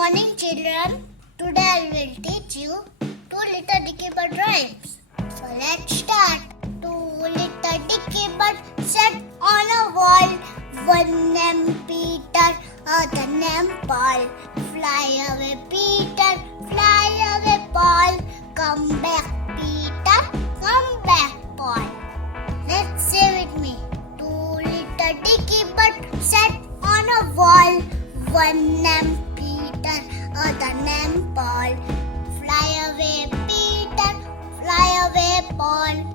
morning, children. Today I will teach you two little dicky bird rhymes. So let's start. Two little dicky birds sat on a wall. One named Peter, other named Paul. Fly away, Peter, fly away, Paul. Come back, Peter, come back, Paul. Let's say with me. Two little dicky birds sat on a wall. One named Peter, other named Paul. Fly away, Peter, fly away, Paul.